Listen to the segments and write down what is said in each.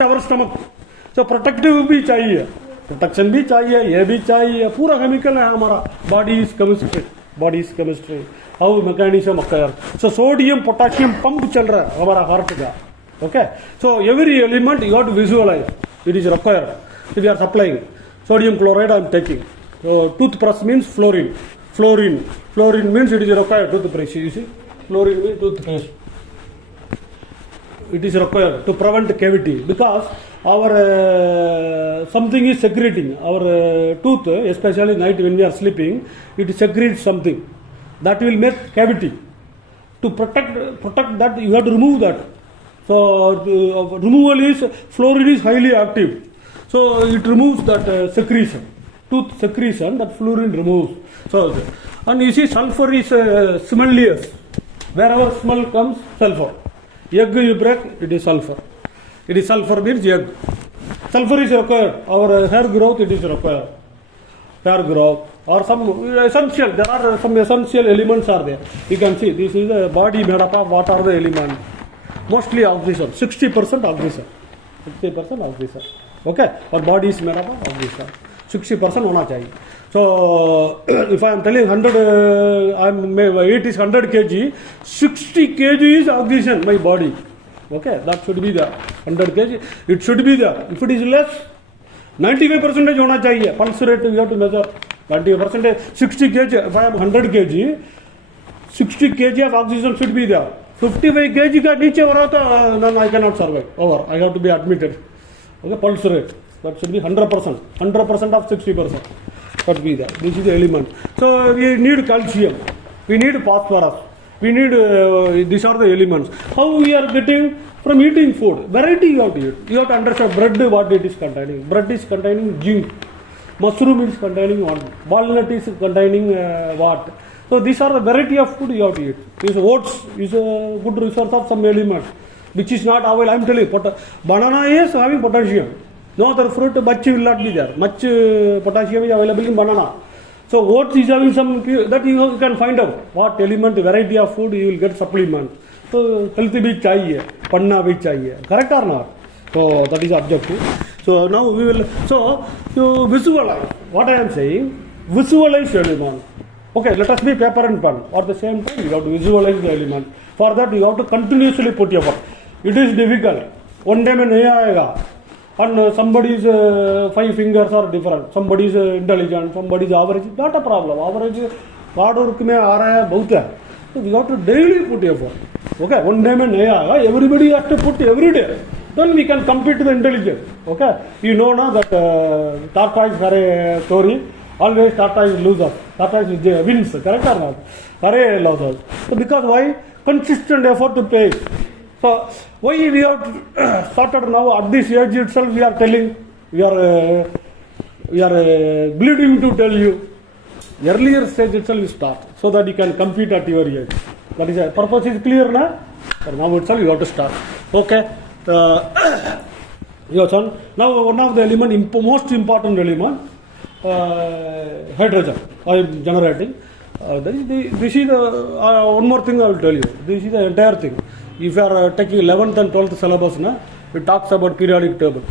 our stomach. So protective भी चाहिए, protection भी चाहिए, ये भी चाहिए, पूरा chemical है हमारा. Body is chemistry. How mechanism occur. So sodium, potassium pump चल रहा है हमारा heart का. Okay. So every element you have to visualize. It is required. If you are supplying sodium chloride, I am taking. So toothbrush means fluorine. Fluorine means it is required toothbrush. You see, fluorine means toothpaste. It is required to prevent cavity because our something is secreting. Our tooth, especially night when we are sleeping, it secretes something that will make cavity. To protect that, you have to remove that. So removal is fluoride is highly active. So it removes that secretion, tooth secretion that fluorine removes. So and you see sulfur is smelliest. Wherever smell comes, sulfur. Egg you break, it is sulfur. It is sulfur means egg. Sulfur is required. Our hair growth, it is required. Hair growth or some essential. There are some essential elements are there. You can see this is a body made up of what are the elements. Mostly oxygen. 60% oxygen. 60% oxygen. Okay. Our body is made up of oxygen. 60% होना चाहिए. So if I am telling 100, weight is 100 kg, 60 kg is oxygen, my body. Okay, that should be there. 100 kg, it should be there. If it is less, 95% होना चाहिए. Pulse rate you have to measure. 95%, 60 kg. If I am 100 kg, 60 kg of oxygen should be there. 55 kg का नीचे हो रहा तो then I cannot survive. Over. I have to be admitted. Okay, pulse rate. That should be 100%. 100% of 60%. That be there. This is the element. So we need calcium. We need phosphorus. We need these are the elements. How we are getting from eating food? Variety you have to eat. You have to understand bread what it is containing. Bread is containing zinc. Mushroom is containing what? Walnut is containing what? So these are the variety of food you have to eat. This oats is a good resource of some element which is not available. I am telling you, banana is having potassium. No other fruit much will not be there. Much potassium is available in banana. So oats is having some that you can find out what element variety of food you will get supplement. So healthy bhi chahiye, panna bhi chahiye. Correct or not? So that is objective. So now we will. So to visualize what I am saying, visualize element. Okay, let us be paper and pen. At the same time, you have to visualize the element. For that, you have to continuously put your effort. It is difficult. One day mein nahi aayega. And somebody's 5 fingers are different. Somebody's intelligent, somebody's average. Not a problem. Average hard work में आ रहा है बहुत है. So we have to daily put effort. Okay, one day में नहीं आएगा. Everybody has to put every day. Then we can compete with the intelligent. Okay, you know now that tortoise had a story. Always tortoise loses. Tortoise wins. Correct or not? Hare loses. So because why? Consistent effort to pay. So why we have started now at this age itself we are telling, we are bleeding to tell you, earlier stage itself you start so that you can compete at your age. That is the purpose is clear now. So now itself you have to start. Okay. Your son. Now one of the element, most important element, hydrogen. I am generating. This is the one more thing I will tell you. This is the entire thing. If you are taking 11th and 12th syllabus, it talks about periodic table.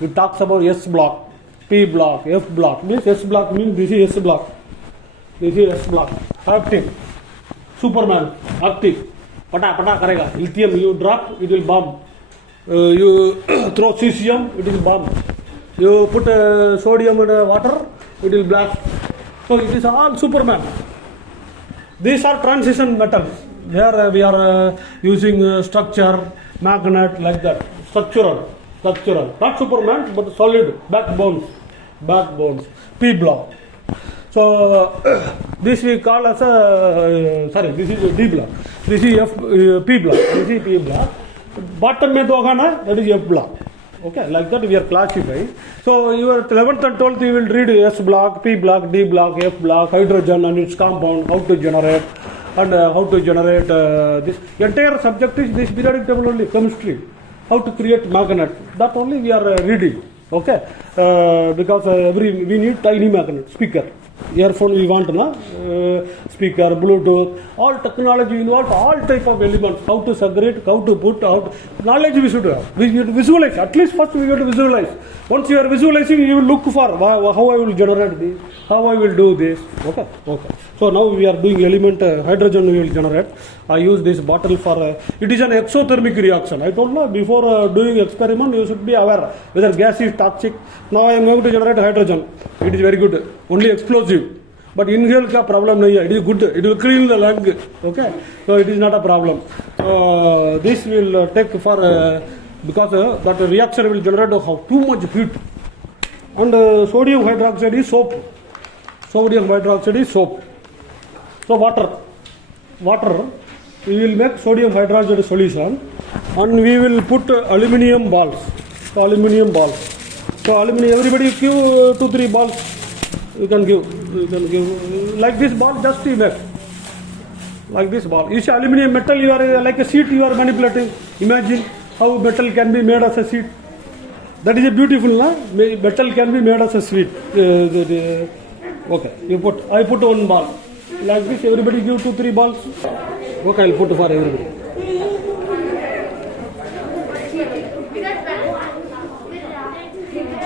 It talks about S block, P block, F block. S block means this is S block. This is S block. Active. Superman. Active. Pata karega. Lithium you drop, it will bomb. You throw cesium, it will bomb. You put sodium in water, it will blast. So it is all Superman. These are transition metals. Here we are using structure, magnet like that. Structural. Not Superman, but solid. Backbones. P block. So this we call as a, this is D block. This is P block. This is P block. Bottom mein do hoga that is F block. Okay, like that we are classifying. So your 11th and 12th you will read S block, P block, D block, F block, hydrogen and its compound, how to generate. And how to generate this entire subject is this periodic table only, chemistry, how to create magnet. That only we are reading. Okay, because we need tiny magnet, speaker. earphone we want, na? Speaker, Bluetooth, all technology involved, all type of elements, how to segregate, how to put out, knowledge we should have. We should visualize, at least first we have to visualize. Once you are visualizing, you will look for how I will generate this, how I will do this. Okay. So now we are doing element hydrogen we will generate. I use this bottle for, it is an exothermic reaction. I told you before doing experiment, you should be aware whether gas is toxic. Now I am going to generate hydrogen. It is very good, only explosive. But inhale ka problem nahi hai. It is good. It will clean the lung. Okay, so it is not a problem. So this will take for because that reaction will generate too much heat. And sodium hydroxide is soap. Sodium hydroxide is soap. So water, we will make sodium hydroxide solution, and we will put aluminium balls. So aluminium balls. So aluminium. Everybody give 2-3 balls. You can give like this ball, just you make like this ball. You see aluminium metal, you are like a seat you are manipulating. Imagine how metal can be made as a seat. That is a beautiful, na? Metal can be made as a seat. Okay, I put one ball like this. Everybody give 2-3 balls. Okay, I'll put for everybody.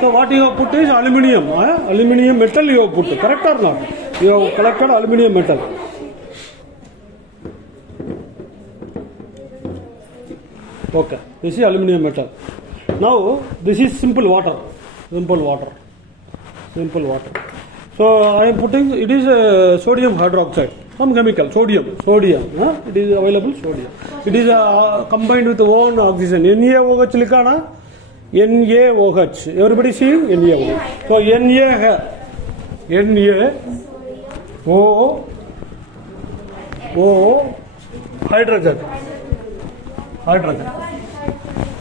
So what you have put is aluminium, aluminium metal you have put, correct or not? You have collected aluminium metal. Okay, this is aluminium metal. Now this is simple water. So I am putting, it is sodium hydroxide, some chemical, sodium. It is available sodium. It is combined with one oxygen. NaOH likana. NaOH. Everybody see NaOH. So NaO hydrogen.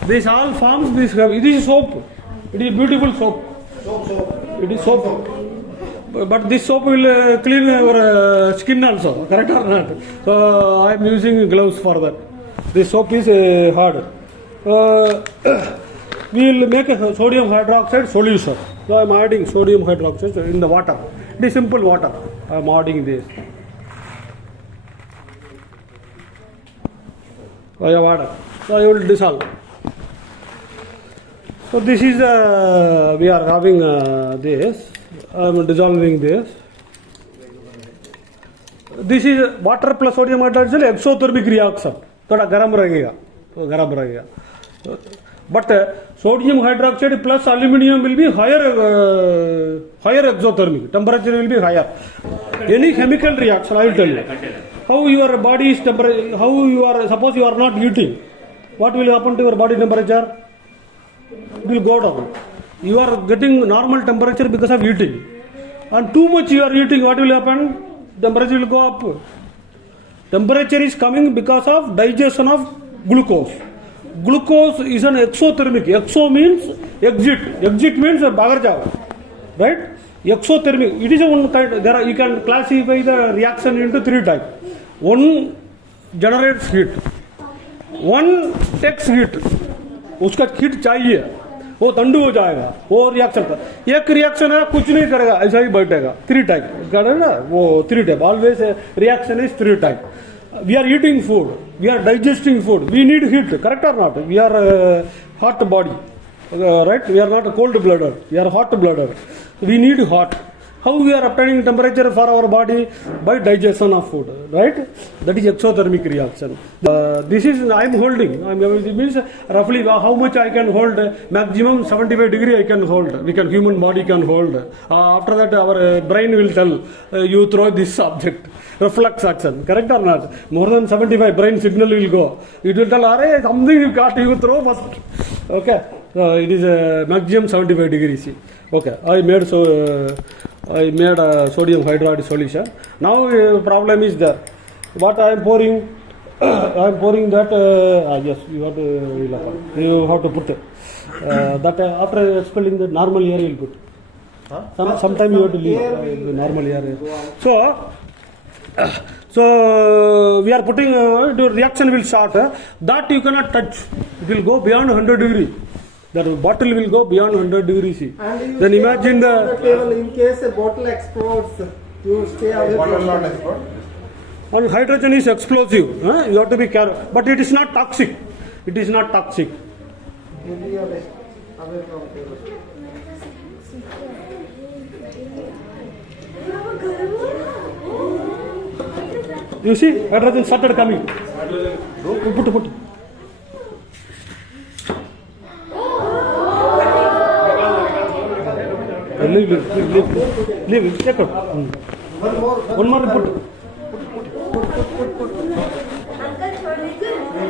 This all forms this. It is soap. It is beautiful soap. It is soap. But this soap will clean our skin also. Correct or not? So I am using gloves for that. This soap is hard. We will make a sodium hydroxide solution. So I am adding sodium hydroxide in the water. It is simple water. I am adding this. I have added. So I will dissolve. So this is we are having this. I am dissolving this. This is water plus sodium hydroxide exothermic reaction. थोड़ा गरम रहेगा. But sodium hydroxide plus aluminium will be higher exothermic. Temperature will be higher. Any chemical reaction, I will tell you. How your body is temperature, suppose you are not eating. What will happen to your body temperature? It will go down. You are getting normal temperature because of eating. And too much you are eating, what will happen? Temperature will go up. Temperature is coming because of digestion of glucose. Glucose is an exothermic. Exo means exit. Exit means bagar jao. Right? Exothermic. It is a one kind. You can classify the reaction into 3 types. One generates heat. One takes heat. उसका heat चाहिए, वो ठंडू हो जाएगा, वो reaction का. एक reaction है कुछ नहीं करेगा, ऐसा ही बैठेगा. 3 टाइप ना, वो 3 type. Always reaction is 3 type. We are eating food, we are digesting food, we need heat, correct or not? We are hot body, right? We are not a cold blooded, we are hot blooded. We need hot. How we are obtaining temperature for our body? By digestion of food, right? That is exothermic reaction. This is I am holding. It means roughly how much I can hold. Maximum 75 degree I can hold. Human body can hold. After that, our brain will tell you throw this object. Reflex action, correct or not? More than 75 brain signal will go. It will tell, "Arey, something you got, you throw first." Okay, it is maximum 75 degrees. Okay, I made a sodium hydroxide solution. Now problem is there. What I am pouring, I am pouring that. Yes, you have to put that after expelling the normal air you will put. Sometime you have to leave the normal air. So we are putting the reaction will start. That you cannot touch. It will go beyond 100 degree. The bottle will go beyond 100 degrees C. And then imagine the table in case a bottle explodes. You stay away One from will not them. explode. And hydrogen is explosive. You have to be careful. But it is not toxic. It is not toxic. You be away from table. You see, hydrogen started coming. Put. Leave. Take out. One more put.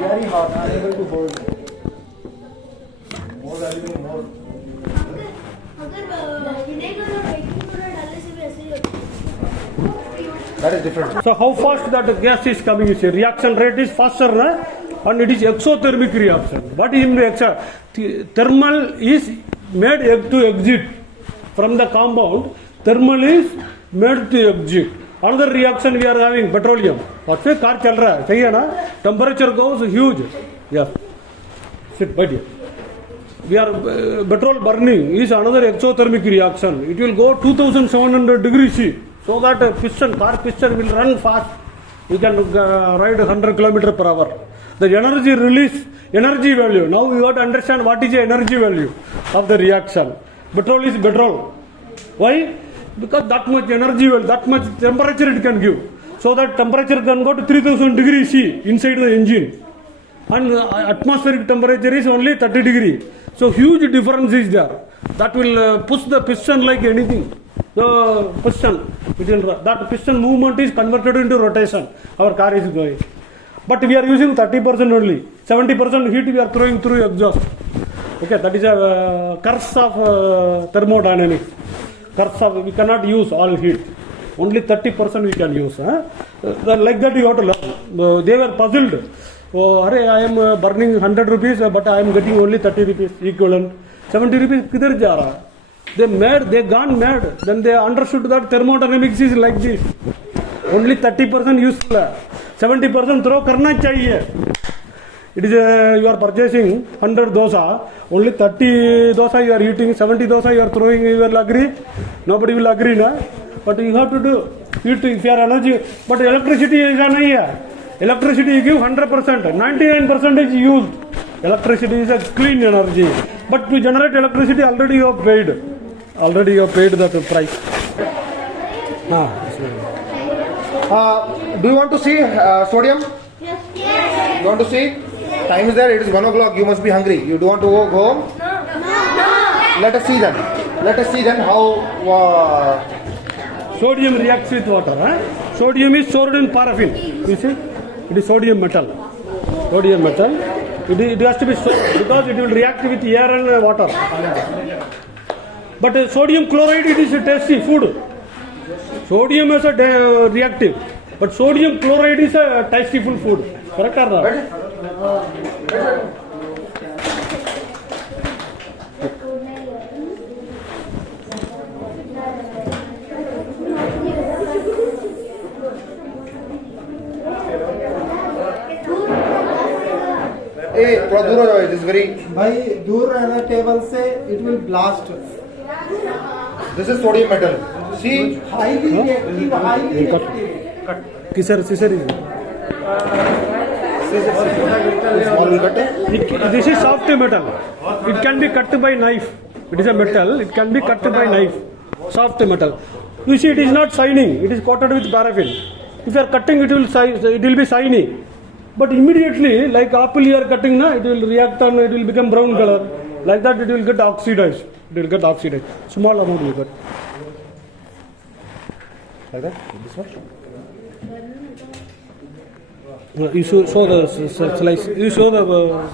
Very hot, unable to hold. That is different. So how fast that gas is coming? You see, reaction rate is faster, na? And it is exothermic reaction. What is thermal is made to exit from the compound. Thermal is made to exit. Another reaction we are having petroleum. What's a car chal raha hai? Sahi hai na? Temperature goes huge. Yes. Sit, right here. We are petrol burning is another exothermic reaction. It will go 2700 degrees C. So that car piston will run fast. You can ride 100 km per hour. The energy release, energy value. Now we have to understand what is the energy value of the reaction. Petrol is petrol. Why? Because that much energy value, that much temperature it can give. So that temperature can go to 3000 degrees C inside the engine. And atmospheric temperature is only 30 degrees. So huge difference is there. That will push the piston like anything. The piston, that piston movement is converted into rotation. Our car is going. But we are using 30% only. 70% heat we are throwing through exhaust. Okay, that is a curse of thermodynamics. Curse of, we cannot use all heat. Only 30% we can use. Like that you have to learn. They were puzzled. Oh, I am burning 100 rupees, but I am getting only 30 rupees equivalent. 70 rupees, kidhar ja raha? They gone mad. Then they understood that thermodynamics is like this. Only 30% useful. 70% throw karna chahiye. It is you are purchasing 100 dosa. Only 30 dosa you are eating. 70 dosa you are throwing. You will agree? Nobody will agree, na? But you have to do. If you are energy, but electricity is nahi hai. Electricity you give 100%. 99% is used. Electricity is a clean energy. But to generate electricity, already you have paid. Already you have paid that price. Do you want to see sodium? Yes. You want to see? Time is there. It is 1 o'clock. You must be hungry. You don't want to go home? No. Let us see then. Let us see then how. Sodium reacts with water. Sodium is stored in paraffin. You see? It is sodium metal. Sodium metal. It has to be stored because it will react with air and water. But sodium chloride, it is a tasty food. Sodium is a reactive. But sodium chloride is a tasty food. Correct or not? Hey, थोड़ा दूर हो जाओ. This is very. भाई दूर रहना table से it will blast. This is sodium metal. See. Highly reactive, highly reactive. Kisar is. Small will cut. This is soft metal. It can be cut by knife. It is a metal. It can be cut by knife. Soft metal. You see, it is not shining. It is coated with paraffin. If you are cutting, it will be shiny. But immediately, like apple you are cutting, it will react and it will become brown color. Like that, it will get oxidized. It will get oxidized. Small amount you get. Like that? This one? You show the slice. You show the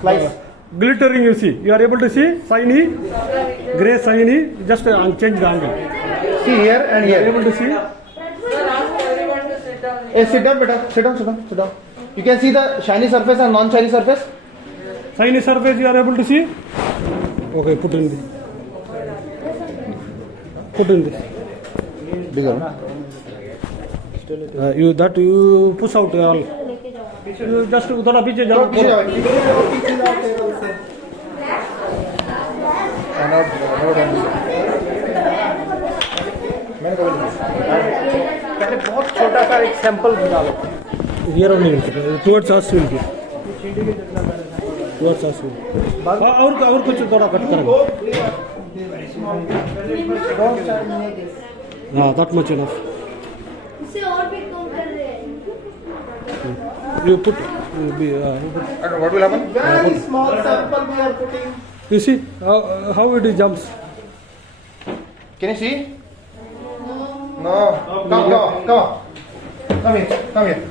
Slice. glittering. You see. You are able to see shiny, grey shiny. Just change the angle. See here and You are here. able to see. Hey, sit down, beta. Sit down. You can see the shiny surface and non-shiny surface. Shiny surface you are able to see. Okay, put in this. Put in this. Bigger. You push out all. You just थोड़ा पीछे जाओ. पीछे जाओ table से. मैंने कभी नहीं. sample डालो. Here only will get. Towards us will get. Towards us will. और कुछ थोड़ा कट करेंगे. Don't start near this. हाँ, that much enough. इसे और भी कम कर रहे हैं. You put. And what will happen? Very small sample we are putting. You see how it jumps. Can you see? No. Come here. Come here.